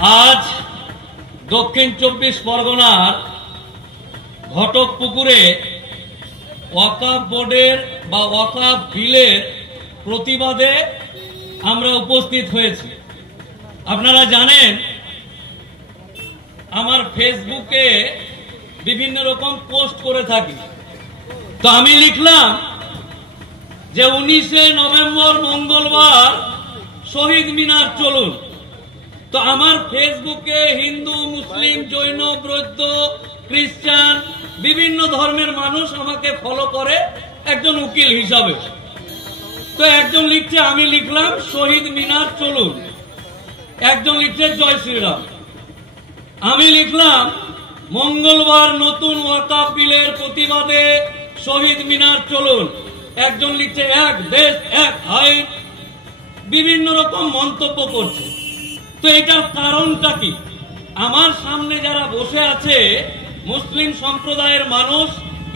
আজ দক্ষিণ 24 পরগনার ঘটকপুকুরে ওয়াকফ বোর্ডের বা ওয়াকফ বিলের প্রতিবাদে আমরা উপস্থিত হয়েছি। আপনারা জানেন আমার ফেসবুকে বিভিন্ন রকম পোস্ট করে থাকি। তো আমি লিখলাম যে 19শে নভেম্বর মঙ্গলবার শহীদ মিনার চলুন। তো আমার ফেসবুকে হিন্দু, মুসলিম, জৈন, বৌদ্ধ, খ্রিস্টান বিভিন্ন ধর্মের মানুষ আমাকে ফলো করে একজন উকিল হিসাবে। তো একজন লিখছে, আমি লিখলাম শহীদ মিনার চলুন। একজন লিখছে জয় শ্রীরাম। আমি লিখলাম মঙ্গলবার নতুন ওয়াকফ বিলের প্রতিবাদে শহীদ মিনার চলুন। একজন লিখছে এক দেশ এক আইন। বিভিন্ন রকম মন্তব্য করছে। তো এটার কারণটা কি? আমার সামনে যারা বসে আছে মুসলিম সম্প্রদায়ের মানুষ,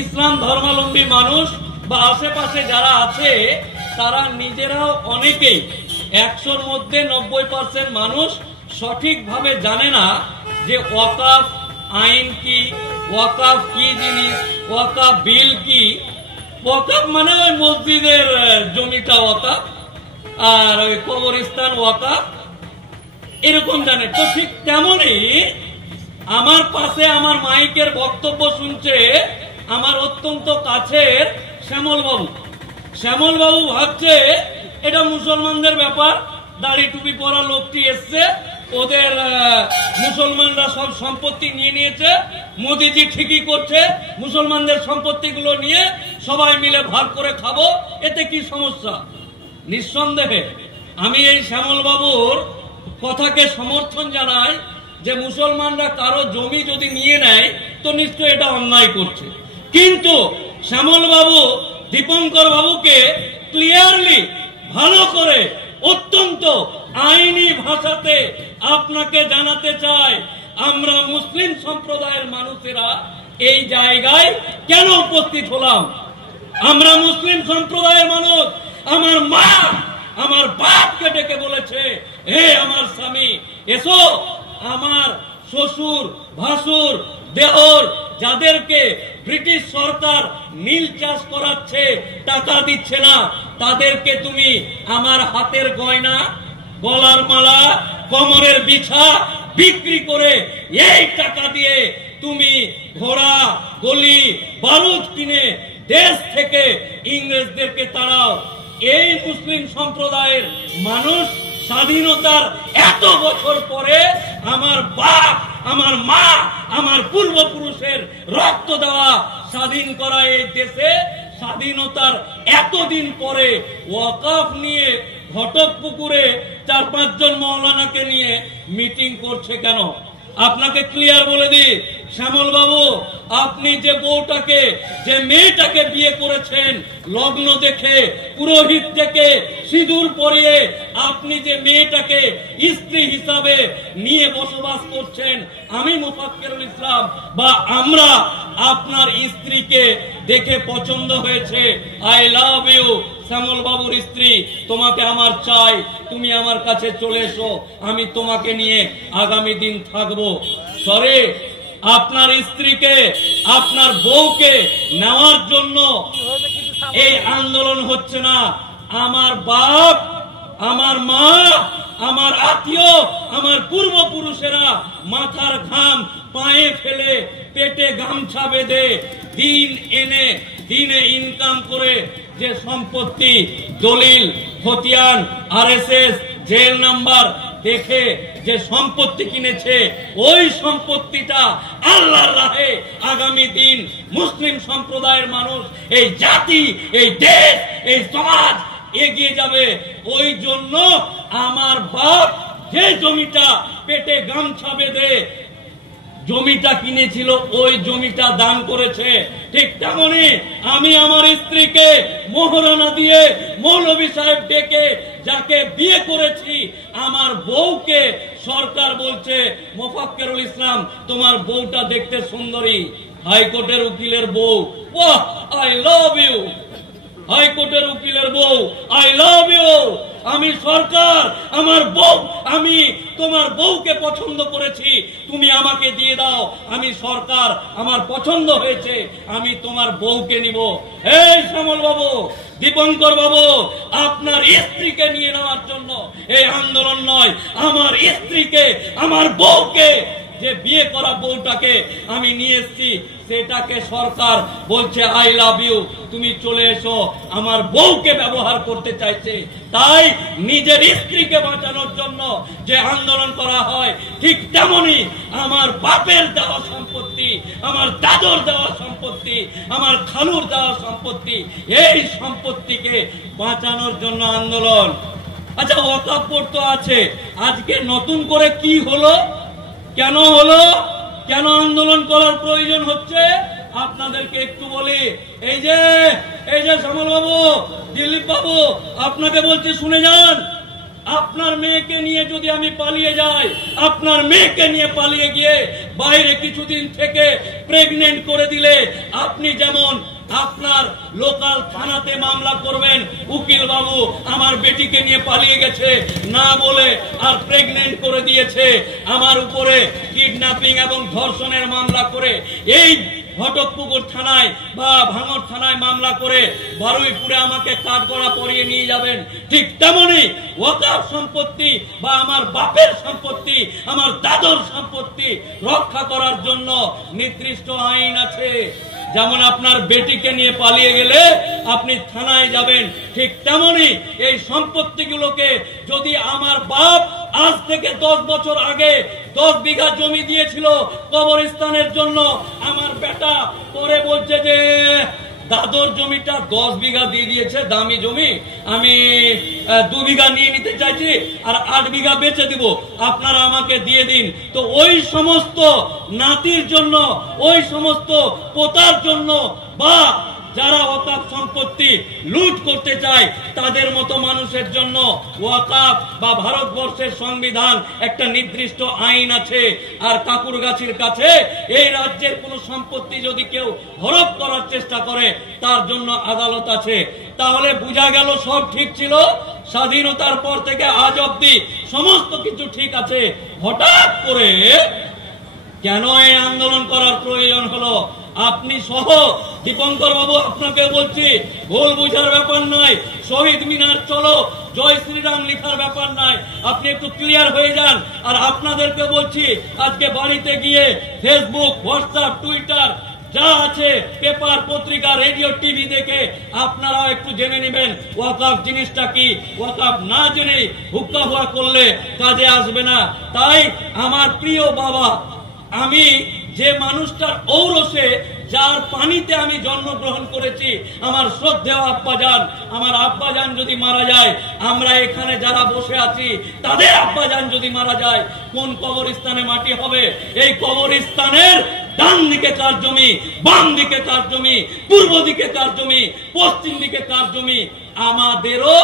ইসলাম ধর্মাবলম্বী মানুষ বা আশেপাশে যারা আছে তারা নিজেরাও অনেকেই 100-র মধ্যে 90% মানুষ সঠিকভাবে জানে না যে ওয়াকফ আইন কি, ওয়াকফ কি জিনিস, ওয়াকফ বিল কি। ওয়াকফ মানে ওই মসজিদের জমিটা ওয়াকফ, আর ওই কবরস্থান ওয়াকফ, এরকম জানে। তো ঠিক তেমনই আমার পাশে আমার মাইকের বক্তব্য শুনছে আমার অত্যন্ত কাছের শ্যামল বাবু। শ্যামল বাবু ভাবছে এটা মুসলমানদের ব্যাপার, দাড়ি টুপি পরা লোকটি এসছে, ওদের মুসলমানরা সব সম্পত্তি নিয়ে নিয়েছে, মোদিজি ঠিকই করছে, মুসলমানদের সম্পত্তিগুলো নিয়ে সবাই মিলে ভাগ করে খাবো, এতে কি সমস্যা? নিঃসন্দেহে আমি এই শ্যামল বাবুর কথাকে সমর্থন জানাই যে মুসলমানরা কারো জমি যদি নিয়ে নেয় তো নিশ্চয় এটা অন্যায় করছে। কিন্তু শ্যামল বাবু দীপঙ্কর বাবুকে ক্লিয়ারলি ভালো করে অত্যন্ত আইনি ভাষাতে আপনাকে জানাতে চাই, আমরা মুসলিম সম্প্রদায়ের মানুষেরা এই জায়গায় কেন উপস্থিত হলাম। আমরা মুসলিম সম্প্রদায়ের মানুষ। আমার মা আমার বাপকে ডেকে বলেছে, হে আমার স্বামী এসো। আমার শ্বশুর, ভাসুর, দেওর যাদেরকে ব্রিটিশ সরকার নীল চাষ করাচ্ছে, টাকা দিচ্ছে না, তাদেরকে তুমি আমার হাতের গয়না, গলার মালা, কোমরের বিছা বিক্রি করে এই টাকা দিয়ে তুমি ঘোড়া, গলি, বারুদ কিনে দেশ থেকে ইংরেজদেরকে তাড়াও। এই মুসলিম সম্প্রদায়ের মানুষ স্বাধীনতার এত বছর পরে আমার বাপ, আমার মা, আমার পূর্বপুরুষের রক্ত দেওয়া স্বাধীন করা এই দেশে স্বাধীনতার এতদিন পরে ওয়াকফ নিয়ে ঘটকপুকুরে 4-5 জন মৌলানাকে নিয়ে মিটিং করছে কেন? আপনাকে ক্লিয়ার বলে দিই শ্যামল বাবু, আপনি যে বউটাকে, যে মেয়েটাকে বিয়ে করেছেন লগ্ন দেখে, পুরোহিত থেকে সিঁদুর পরিয়ে আপনি যে মেয়েটাকে স্ত্রী হিসাবে নিয়ে বসবাস করছেন, আমি মোফাক্কেরুল ইসলাম বা আমরা আপনার স্ত্রীকে দেখে পছন্দ হয়েছে। আই লাভ ইউ শ্যামল বাবুর স্ত্রী, তোমাকে আমার চাই, তুমি আমার কাছে চলে এসো, আমি তোমাকে নিয়ে আগামী দিন থাকবো। সরে আপনার স্ত্রীকে, আপনার বউকে নেওয়ার জন্য এই আন্দোলন হচ্ছে না। আমার বাপ, আমার মা, আমার আত্মীয়, আমার পূর্বপুরুষেরা মাথার ঘাম পায়ে ফেলে পেটে গামছা বেঁধে দিন এনে দিনে ইনকাম করে যে সম্পত্তি, দলিল, খতিয়ান, আরএসএস, জেল নাম্বার দেখে যে সম্পত্তি কিনেছে, ওই সম্পত্তিটা আল্লাহর রাহে আগামী দিন মুসলিম সম্প্রদায়ের মানুষ, এই জাতি, এই দেশ, এই সমাজ এগিয়ে যাবে। ওই জন্য আমার বাপ যে জমিটা পেটে গামছা বেঁধে জমিটা কিনেছিল, ওই জমিটা দান করেছে। ঠিক তেমনি আমি আমার স্ত্রীকে মোহরানা দিয়ে মৌলভী সাহেব ডেকে যাকে বিয়ে করেছি, আমার বউকে সরকার বলছে মোফাক্কেরুল ইসলাম তোমার বউটা দেখতে সুন্দরী, হাইকোর্টের উকিলের বউ, ওয়াহ আই লাভ ইউ। হাইকোর্টের উকিলের বউ, আই লাভ ইউ। আমি সরকার, আমার বউ, আমি তোমার বউকে পছন্দ করেছি, তুমি আমাকে দিয়ে দাও। আমি সরকার, আমার পছন্দ হয়েছে, আমি তোমার বউকে নিব। এই শ্যামল বাবু, দীপঙ্কর বাবু, আপনার স্ত্রীকে নিয়ে নেওয়ার জন্য এই আন্দোলন নয়। আমার স্ত্রীকে, আমার বউকে, যে বিয়ে করা বউটাকে আমি নিয়ে এসছি, সেটাকে সরকার বলছে আই লাভ ইউ, তুমি চলে এসো। আমার বউকে ব্যবহার করতে চাইছে। তাই নিজের স্ত্রীকে বাঁচানোর জন্য যে আন্দোলন করা হয়, ঠিক তেমনি আমার বাপের দেওয়া সম্পত্তি, আমার দাদুর দেওয়া সম্পত্তি, আমার খালুর দেওয়া সম্পত্তি, এই সম্পত্তিকে বাঁচানোর জন্য আন্দোলন। আচ্ছা, ওয়াকফ বোর্ড তো আছে, আজকে নতুন করে কি হলো, কেন হলো, কেন আন্দোলন করার প্রয়োজন হচ্ছে আপনাদেরকে একটু বলি। এই যে শ্যামল বাবু, দিলীপ বাবু, আপনাকে বলছি শুনে যান। আপনার মেয়েকে নিয়ে যদি আমি পালিয়ে যাই, আপনার মেয়েকে নিয়ে পালিয়ে গিয়ে বাইরে কিছুদিন থেকে প্রেগনেন্ট করে দিলে, আপনি যেমন আপনার লোকাল থানাতে মামলা করবেন, উকিল বাবু আমার বেটিকে নিয়ে পালিয়ে গেছে না বলে আর প্রেগনেন্ট করে দিয়েছে, আমার উপরে কিডন্যাপিং এবং ধর্ষণের মামলা করে এই ঘটকপুকুর থানায় বা ভাঙড় থানায় মামলা করে বারুইপুরে আমাকে কাঠগড়া পরিয়ে নিয়ে যাবেন। ঠিক তেমনি ওয়াকফ সম্পত্তি বা আমার বাপের সম্পত্তি, আমার দাদুর সম্পত্তি রক্ষা করার জন্য নির্দিষ্ট আইন আছে। যেমন আপনার বেটিকে নিয়ে পালিয়ে গেলে আপনি থানায় যাবেন, ঠিক তেমনি এই সম্পত্তিগুলোকে যদি আমার বাপ আজ থেকে 10 বছর আগে 10 বিঘা জমি দিয়েছিল কবরস্থানের জন্য, আমার বেটা পরে বলছে যে দাদুর জমিটা 10 বিঘা দিয়ে দিয়েছে, দামি জমি, আমি 2 বিঘা নিয়ে নিতে চাইছি আর 8 বিঘা বেচে দিব, আপনারা আমাকে দিয়ে দিন। তো ওই সমস্ত নাতির জন্য, ওই সমস্ত পোতার জন্য, বা যারা ওয়াকফ সম্পত্তি লুট করতে চায় তাদের মতো মানুষের জন্য ওয়াকফ বা ভারতবর্ষের সংবিধান একটা নির্দিষ্ট আইন আছে। আর কাকুরগাছির কাছে এই রাজ্যের কোন সম্পত্তি যদি কেউ হরপ করার চেষ্টা করে, তার জন্য আদালত আছে। তাহলে বোঝা গেল সব ঠিক ছিল, স্বাধীনতার পর থেকে আজ অব্দি সমস্ত কিছু ঠিক আছে। হঠাৎ করে কেন এই আন্দোলন করার প্রয়োজন হলো? আপনি সহ দীপঙ্কর বাবু, আপনাকে বলছি, ভুল বুঝার ব্যাপার নয়, শহীদ মিনার চলো জয় শ্রীরাম লিখার ব্যাপার নয়, আপনি একটু ক্লিয়ার হয়ে যান। আর আপনাদেরকে বলছি, আজকে বাড়িতে গিয়ে ফেসবুক, হোয়াটসঅ্যাপ, টুইটার যা আছে, পেপার, পত্রিকা, রেডিও, টিভি দেখে আপনারাও একটু জেনে নেবেন ওয়াকফ জিনিসটা কি। ওয়াকফ না জেনে হুক্কা হুয়া করলে কাজে আসবে না। তাই আমার প্রিয় বাবা, আমি যে মানুষটার ঔরসে, যার পানিতে আমি জন্মগ্রহণ করেছি, আমার শ্রদ্ধেয় আব্বাজান, আমার আব্বাজান যদি মারা যায়, আমরা এখানে যারা বসে আছি তাদের আব্বাজান যদি মারা যায়, কোন কবরস্থানে মাটি হবে? এই কবরস্থানের ডান দিকে কার জমি, বাম দিকে কার জমি, পূর্ব দিকে কার জমি, পশ্চিম দিকে কার জমি, আমাদেরও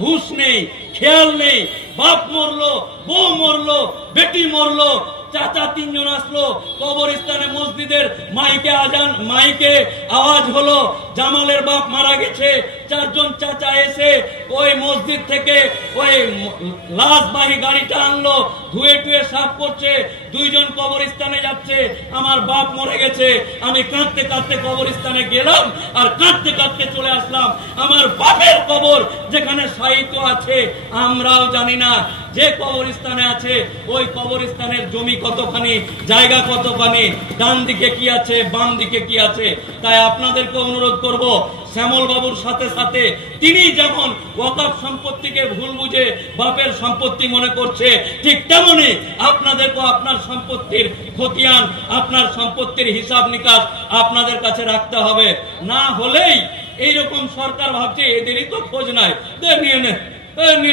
হুঁশ নেই, খেয়াল নেই। বাপ মরলো, বউ মরলো, বেটি মরলো, চাচা 3 জন আসলো কবরস্থানে, মসজিদের মাইকে আওয়াজ হলো জামালের বাপ মারা গেছে। 4 জন চাচা এসে ওই মসজিদ থেকে ওই লাশবাহী গাড়িটা আনলো, ধুয়ে টুয়ে সাফ করছে, 2 জন কবরস্থানে যাচ্ছে, আমার বাপ মরে গেছে। আমি কাঁদতে কাঁদতে কবরস্থানে গেলাম আর কাঁদতে কাঁদতে চলে আসলাম। আমার বাপের কবর যেখানে সাহিত্য আছে আমরাও জানি না, যে কবরস্থানে আছে ওই কবরস্থানের জমি কতখানি, জায়গা কতখানি, ডান দিকে কি আছে, বাম দিকে কি আছে। তাই আপনাদেরকে অনুরোধ করব, শ্যামল বাবুর সাথে সাথে তিনি যেমন ওয়াকফ সম্পত্তিকে ভুল বুঝে বাপের সম্পত্তি মনে করছে, ঠিক তেমনি আপনাদেরকে আপনার সম্পত্তির খতিয়ান, আপনার সম্পত্তির হিসাব নিকাশ আপনাদের কাছে রাখতে হবে। না হলেই এইরকম সরকার ভাবছে এদেরই তো খোঁজ নাই, নিয়ে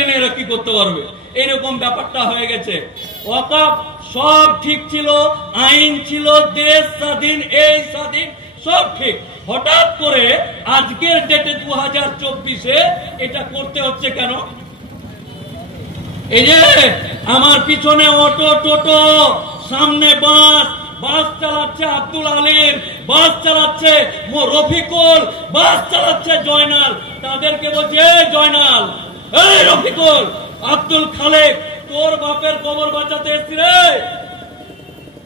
নে এরা কি করতে পারবে, এরকম ব্যাপারটা হয়ে গেছে। ওয়াকফ সব ঠিক ছিল, আইন ছিল, দেশ স্বাধীন, এই স্বাধীন, সব ঠিক। হঠাৎ করে আজকের ডেটে 2024-এ এটা করতে হচ্ছে কেন? এই যে আমার পিছনে অটো, টোটো, সামনে বাস চালাচ্ছে আব্দুল আলিম, বাস চালাচ্ছে রফিকুল, বাস চালাচ্ছে জয়নাল। তাদেরকে বলছে, জয়নাল এই রফিকুল, আব্দুল খালেক, তোর বাপের কবর বাঁচাতে এসছি রে,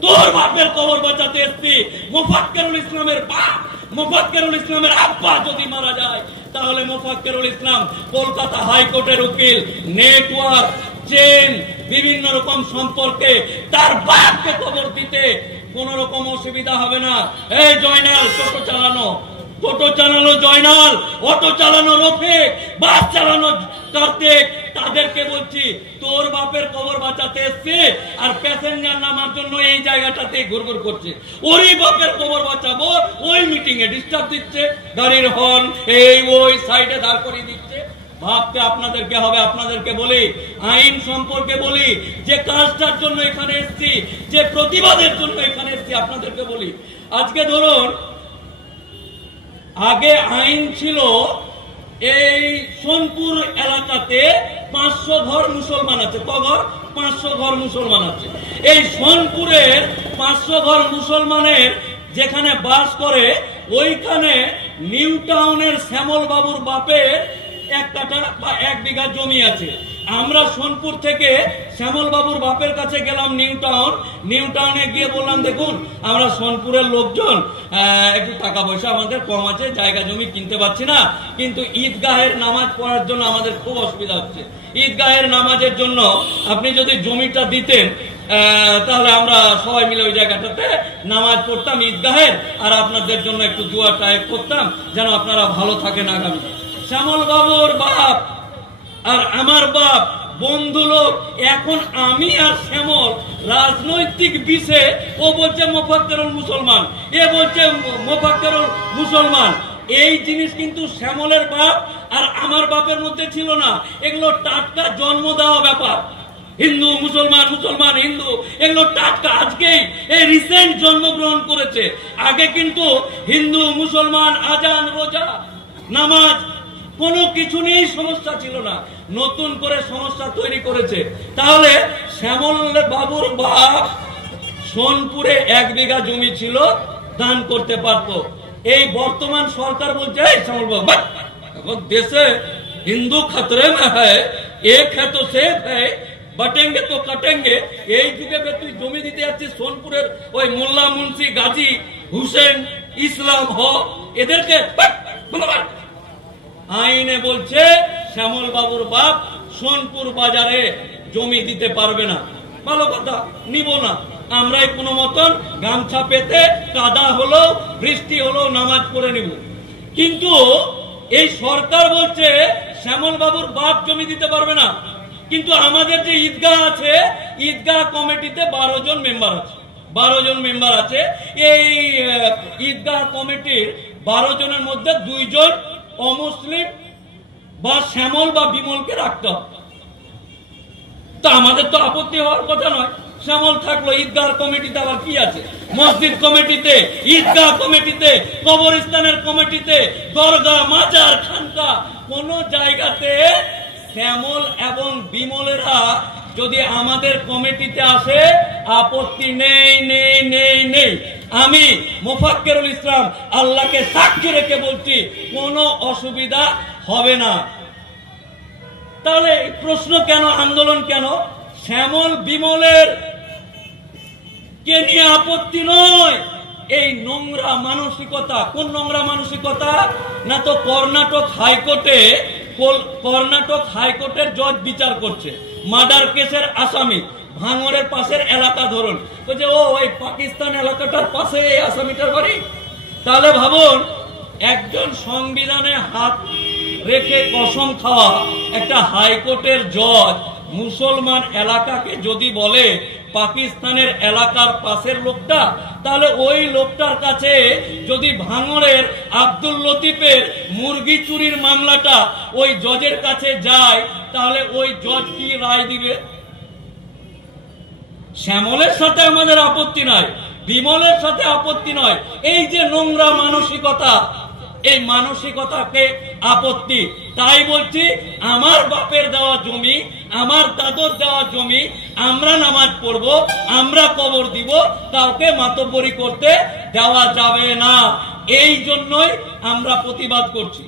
তোর বাপের কবর বাঁচাতে এসছি। মোফাক্কেরুল ইসলামের বাপ, মোফাক্কেরুল ইসলামের আব্বা যদি মারা যায়, তাহলে মোফাক্কেরুল ইসলাম কলকাতা হাইকোর্টের উকিল, নেটওয়ার্ক, চেন, বিভিন্ন রকম সম্পর্কে তার বাপকে কবর দিতে কোন রকম অসুবিধা হবে না। এই জয়নাল, টোটো চালানো, টোটো চালানো জয়নাল, অটো চালানো রফিক, বাস চালানো কার্তিক, তাদেরকে বলছি তোর বাপের কবর বাঁচাতে এসছে, আর প্যাসেঞ্জার নামার জন্য এই জায়গাটাতে ঘুরঘুর করছে। ওরই বাপের কবর বাঁচাবো, ওই মিটিং এ ডিস্টার্ব দিচ্ছে, গাড়ির হর্ন এই ওই সাইডে দাঁড় করিয়ে দিচ্ছে। ভাবতে আপনাদেরকে হবে। আপনাদেরকে বলি, আইন সম্পর্কে বলি, যে কাজটার জন্য এখানে এসছি, যে প্রতিবাদের জন্য এখানে এসছি, আপনাদেরকে বলি। আজকে ধরুন, আগে আইন ছিল এই সোনপুর এলাকাতে 500 ঘর মুসলমান আছে। কঘর? 500 ঘর মুসলমান আছে। এই সোনপুরের 500 ঘর মুসলমানের যেখানে বাস করে, ওইখানে নিউ টাউনের শ্যামল বাবুর বাপের 1 কাঠা বা 1 বিঘা জমি আছে। আমরা সোনপুর থেকে শ্যামল বাবুর বাপের কাছে গেলাম নিউ টাউনে গিয়ে বললাম, দেখুন আমরা সোনপুরের লোকজন, একটু টাকা পয়সা আমাদের কম আছে, জায়গা জমি কিনতে পারছি না, কিন্তু ঈদগাহের নামাজ পড়ার জন্য আমাদের খুব অসুবিধা হচ্ছে। ঈদগাহের নামাজের জন্য আপনি যদি জমিটা দিতেন, তাহলে আমরা সবাই মিলে ওই জায়গাটাতে নামাজ পড়তাম ঈদগাহের, আর আপনাদের জন্য একটু দোয়া টাইপ করতাম, যেন আপনারা ভালো থাকেন আগামী। শ্যামল বাবুর বাপ আর আমার বাপ বন্ধু লোক। এখন আমি আর শ্যামল রাজনৈতিক বিষয়ে, ও বলছে মোফাক্কেরুল মুসলমান, এ বলছে মোফাক্কেরুল মুসলমান। এই জিনিস কিন্তু শ্যামলের বাপ আর আমার বাপের মধ্যে ছিল না। এগুলো টাটকা জন্ম দেওয়া ব্যাপার। হিন্দু মুসলমান, মুসলমান হিন্দু, এগুলো টাটকা আজকেই এই রিসেন্ট জন্মগ্রহণ করেছে। আগে কিন্তু হিন্দু মুসলমান, আজান, রোজা, নামাজ, কোনো কিছু নিয়েই সমস্যা ছিল না, নতুন করে সমস্যা তৈরি করেছে। তাহলে শ্যামল বাবুর বাপ সোনপুরে 1 বিঘা জমি ছিল, দান করতে পারতো। এই বর্তমান সরকার বলছে, শ্যামল বাবু এখন দেশে হিন্দু খতরে মে হ্যায়, এক হ্যায় তো সেফ হ্যায়, বাটেঙ্গে তো কাটেঙ্গে। এই যুগে তুই জমি দিতে যাচ্ছিস সোনপুরের ওই মোল্লা মুন্সি, গাজী হুসেন, ইসলাম হক, এদেরকে আইনে বলছে শ্যামল বাবুর বাপ সোনপুর বাজারে জমি দিতে পারবে না। ভালো কথা, নিব না। আমরাই কোনো মতন গামছা পেতে, কাদা হলো, বৃষ্টি হলো, নামাজ পড়ে নিব। কিন্তু এই সরকার বলছে শ্যামল বাবুর বাপ জমি দিতে পারবে না। কিন্তু আমাদের যে ঈদগাহ আছে, ঈদগাহ কমিটিতে 12 জন মেম্বার আছে। 12 জন মেম্বার আছে। এই ঈদগাহ কমিটির 12 জনের মধ্যে 2 জন অমুসলিম বা শ্যামল বা বিমলকে রাখতে হবে। তা আমাদের তো আপত্তি হওয়ার কথা নয়। শ্যামল থাকলো, ঈদগাহ কমিটিতে আবার কি আছে? মসজিদ কমিটিতে, ঈদগাহ কমিটিতে, কবরস্থানের কমিটিতে, দরগা, মাজার, খানকা, কোন জায়গাতে শ্যামল এবং বিমলেরা যদি আমাদের কমিটিতে আসে, আপত্তি নেই নেই নেই নেই। আমি মোফাক্কেরুল ইসলাম আল্লাহকে সাক্ষী রেখে বলছি, কোনো অসুবিধা হবে না। তাহলে প্রশ্ন কেন, আন্দোলন কেন? শ্যামল বিমলের কে নিয়ে আপত্তি নয়, এই নোংরা মানসিকতা। কোন নোংরা মানসিকতা? না তো কর্ণাটক হাইকোর্টের জজ বিচার করছে, মার্ডার কেসের আসামি, ভাঙরের পাশের এলাকা ধরুন, বলছে ও ওই পাকিস্তান এলাকাটার পাশে এই আসামিটার বাড়ি। তাহলে ভাবুন, একজন সংবিধানে হাত রেখে কসম খাওয়া একটা হাইকোর্টের জজ মুসলমান এলাকাকে যদি বলে পাকিস্তানের এলাকার পাশের লোকটা, তাহলে ওই লোকটার কাছে যদি ভাঙড়ের আব্দুল লতিফের মুরগি চুরির মামলাটা ওই জজের কাছে যায়, তাহলে ওই জজ কি রায় দিবে? শ্যামলের সাথে আমাদের আপত্তি নয়, বিমলের সাথে আপত্তি নয়। এই যে নোংরা মানসিকতা, এই মানসিকতাকে আপত্তি। তাই বলছি, আমার বাপের দেওয়া জমি, আমার দাদুর দেওয়া জমি, আমরা নামাজ পড়ব, আমরা কবর দিব, কাউকে মাতব্বরি করতে দেওয়া যাবে না। এই জন্যই আমরা প্রতিবাদ করছি।